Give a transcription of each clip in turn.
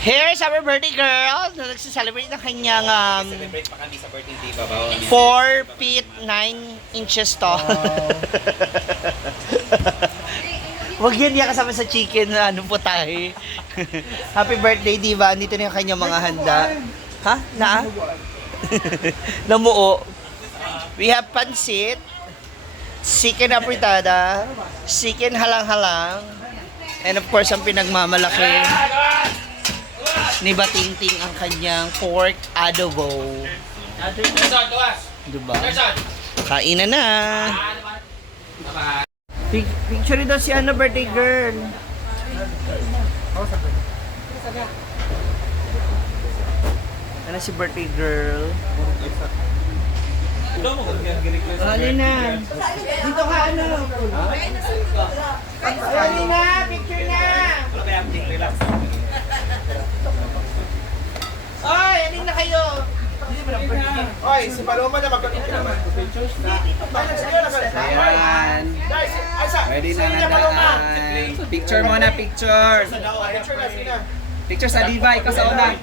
Here's our birthday girl na nagsiselebrate ng kanyang Celebrate pa kami sa birthday day ba? 4 feet 9 inches tall. Wag yan niya kasama sa chicken na ano po tayo. Happy birthday, diva. Andito na yung kanyang mga handa. Ha? Na? Namuo. We have pansit, chicken apritada, chicken halang-halang, and of course, ang pinagmamalaki ni Batingting ang kanyang pork adobo. Diba? Kain na. Picture daw si ano, birthday girl. Ano si birthday girl? Halina. Dito ka ano? Halina, picture na. Oy, alin na kayo? Oy, si Paloma na magkakita naman. Ayan. Ready na nandaan. Picture muna, picture. Picture sa diva, ikaw sa una.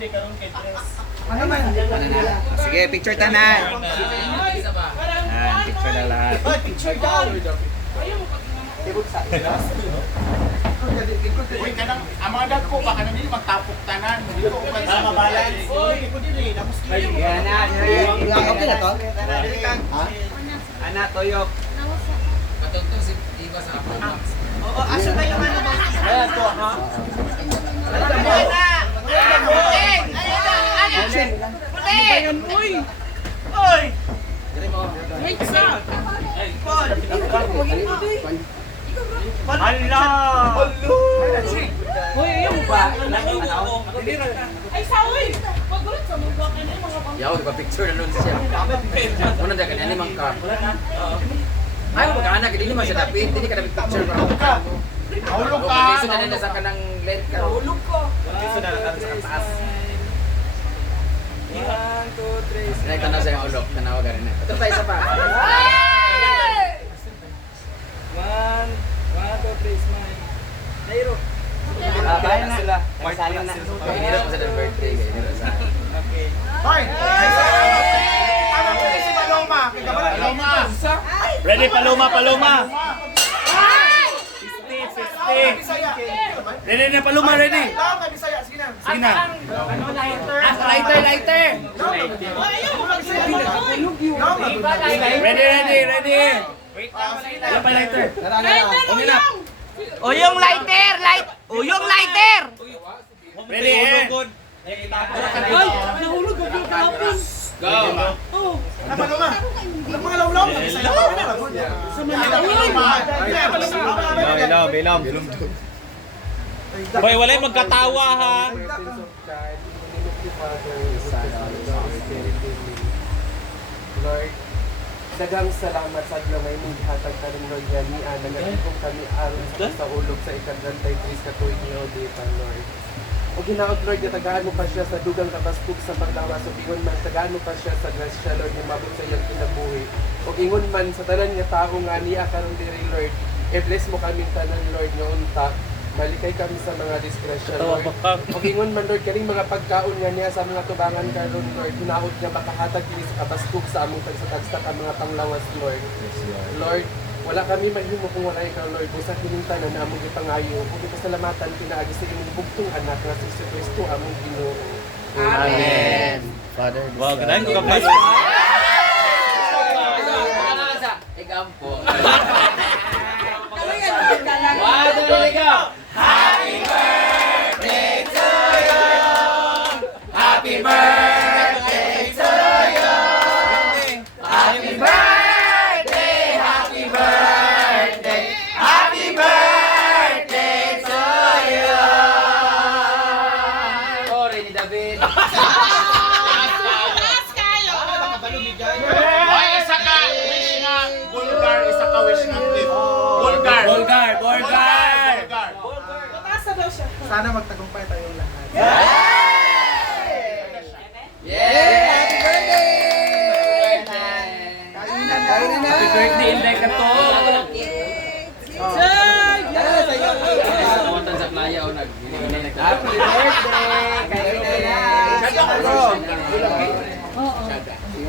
Ano na? Sige, picture tanan. Ayan, picture na lahat. Uy, kanang ang mga dad ko baka nang magtapok tanan. Dito ko pa sa mabalan. Uy, ko dili na musti. Ayan na. Okay na to? Ana, toyok. Matugtog si Diva sa Apple Max. Oo, aso na yung ano ba? Ayan to, ha? Ayan na! Puting! Ayan na! Ayan! Puting! Uy! Uy! Wait, sir! Paul! Hala! Uy, yung ba? Ay, saoy! Pagulot sa mga ka na yung mga pang... Yaw, diba picture na nun siya. Muna dahil kanina mang ka. Ay, magkaanak, hindi naman siya dapit. Hindi ka dapit picture ba? Mahulog ka! Kasi na nila sa kanang led ka. Hulog ko! Piso na lang sa taas. 1, 2, 3. Sinagtanaw sa yung ulok. Tanawa ka rin na. Ito tayo isa pa. 1, 2, 3, smile. Nairo. Kaya na sila. Magsali na. Inirap mo sa ng birthday. Inirap sa. Okay. Hoy! Ano ko si Paloma? Paloma! Ready, Paloma, Paloma. Bisaya. Ready na, Paloma, ready. Paloma, Bisaya. Sige na. Sige na. Lighter! Ready. Wala pa lighter. O yung lighter! Yung lighter! Ready, Ay! Nahulog ang yung kalapin! Go! Ano, Paloma? Ang mga lawlaw na Bisaya. Sa mga Bilom. Boy, wala yung magkatawa ha. Lord, daghang salamat sa adlaw may hatag karon Lord yan ni ana nagtipong kami aron sa ulog sa ikadlantay tris ka tuig ni Odeta Lord. O ginaot Lord tagaan mo pa siya sa dugang kabastug sa paglawas o ingon man tagaan mo pa siya sa grasya Lord ni mabot sa iyang kinabuhi. O ingon man sa tanan nga tao nga niya karon diri Lord, i-bless mo kaming tanan Lord nga unta. Malikay kami sa mga disgrasya, Lord. O ingon man, Lord, kaning mga pagkaon nga niya sa mga tubangan karon Lord, hinaot niya makahatag kini sa kabastog sa among tagsatagsak ang mga panglawas, Lord. Lord, wala kami mahimo kung wala ikaw, Lord. Busa kinintanan na among ipangayo. Kung ipasalamatan pinaagi sa imong bugtong anak na si Kristo among Ginoo. Amen. Father, Wow, ganahin ko kapag. Igampo. Wow, There we go! Happy birthday to you! Happy birthday to you! Happy birthday! Happy birthday! Happy birthday to you! Sorry ni David. Taas kayo! Ay, isa ka wish nga Bulgar, isa ka wish nga gift. Bulgar. Mataas na daw siya. Sana magtagumpay tayong lahat. Yay! Happy birthday! Happy birthday, Inday Kato. Tawatan sa playa o nag-hinay Happy birthday!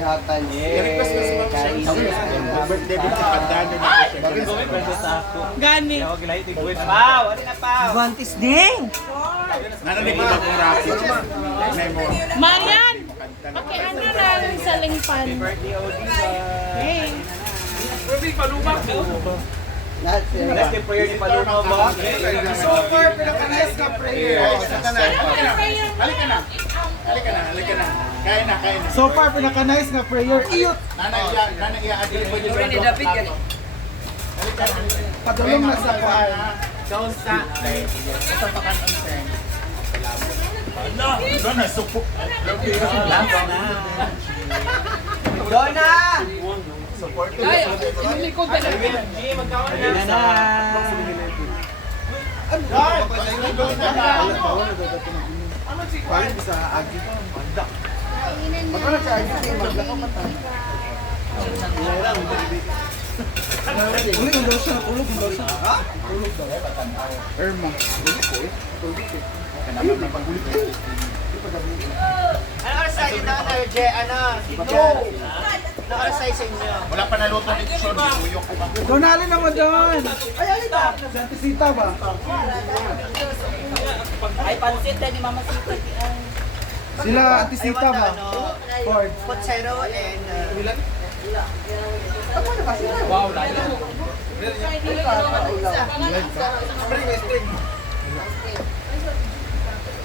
Harapan. I-request ko si Ma'am Shang. Birthday din sa Kandano na siya. Gani. Pau, ano na Pau? Vantis ding! Nanalig ko ba kung rapi? Nay mo. Marian! Pakiano lang sa lingpan. Hey. Lahat prayer ni Paloma ba? So far, pinakanayas na prayer. Halika na. Halika na. Kaya na. So far, pinaka-nice na prayer. Iyot! Nanay i-adil mo yung Ni David gani. Padulong na sa kuhan. Doon sa pakan onsen. Doon na, supo. Donna! Ay, inulikod na lang. Ano oras sa inyo na, RJ? Ano? Ano oras sa inyo? Wala pa naluto ni Sean, uyok ko ako. Donali naman doon! Ay, Santa Sita ba? Ay, pansit na ni Mama Sita. Sila Antisita ba? Ford. Potsero and... Wow, lalo.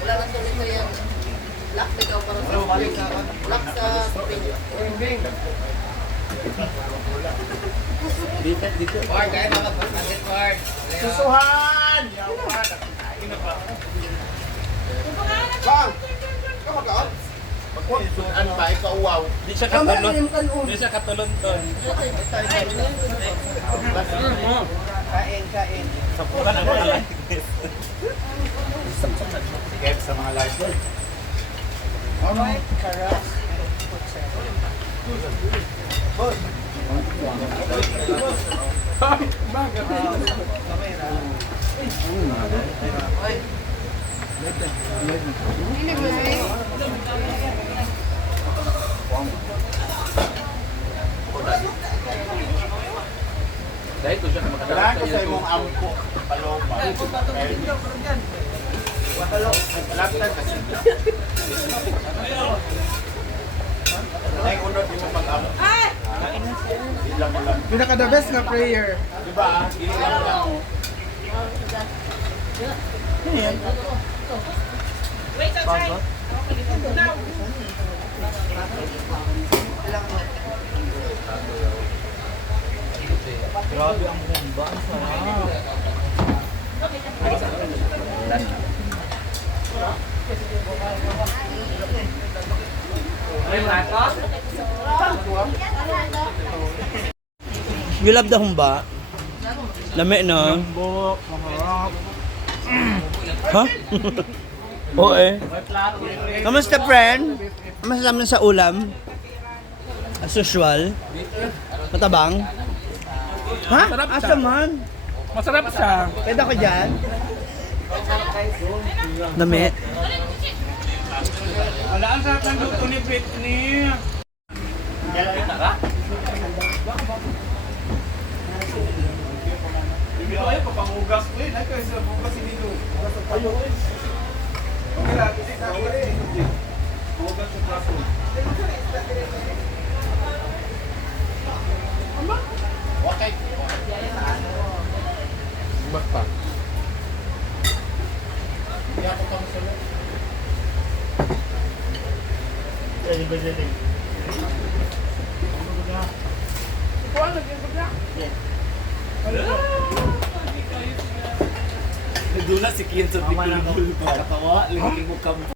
Wala lang tuloy ko yung lock na daw para sa lock sa spring. Mark, kaya mga pansit Mark. Susuhan! Yawan! Bang! Kamagaot? Ano ba? Ikaw wow. Di siya katulon. Hindi siya katulon to. Kain. Sige, sa mga lifeguard. Karas. Potsero. Dahil to siya na Kailangan makadala ko sa imong ampo. Paloma. Laptop kasi. Ay, unod mo pag-ampo. Ilang mo lang. Pinaka-the best na prayer. Diba? Ilang mo lang. Wait, okay. Now. Grabe ang bomba. Ang sarap. You love the humba? Lami na. Ha? Oo eh. Kamusta friend? Kamusta naman sa ulam? As usual? Matabang? Ha? Asa man? Masarap siya. Pwede ako dyan? Lami. Wala ang sarap ng luto ni Britney. Hindi ko ayaw papangugas ko eh. Nagkaya sila pangugas inigo. Ayaw eh. Okay lang, hindi na ako eh. Pangugas sa plato. Okay. Imak pa. Hindi ako pang sulod. Nagdula si Kian sa bigul pagkatawa, lingking mo kampo.